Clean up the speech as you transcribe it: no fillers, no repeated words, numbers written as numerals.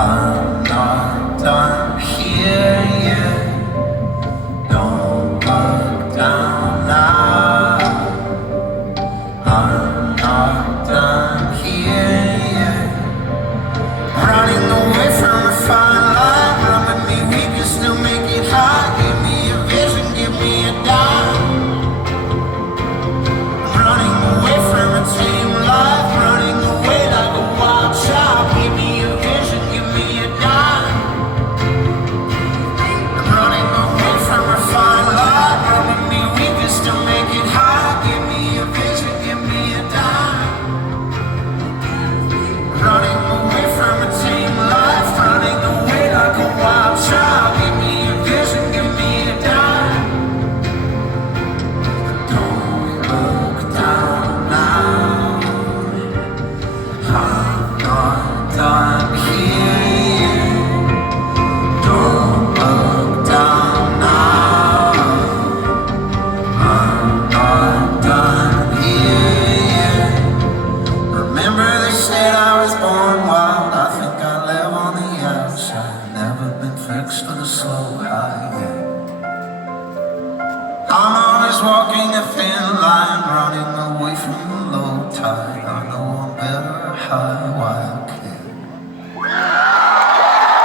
I'm not done here yet. Don't look down now. I'm not done here yet. Running away from a fine line. Run with me, we can still make it high. Give me a vision, give me a dime. Running away from a tame life. Running away like a wild child. Give me a vision, give me a dime. Running away from a fine line. Run with me, we can still make it high. Give me a vision, give me a dime. Running away from a tame life. Running away like a wild child. Give me a vision, give me a dime. Don't look down now. I'm not done here. Don't look down now. I'm not done here. Remember they said I was born wild. I think I live on the outside. Never been fixed with a slow high yet. I'm always walking a thin line, running away from the low tide.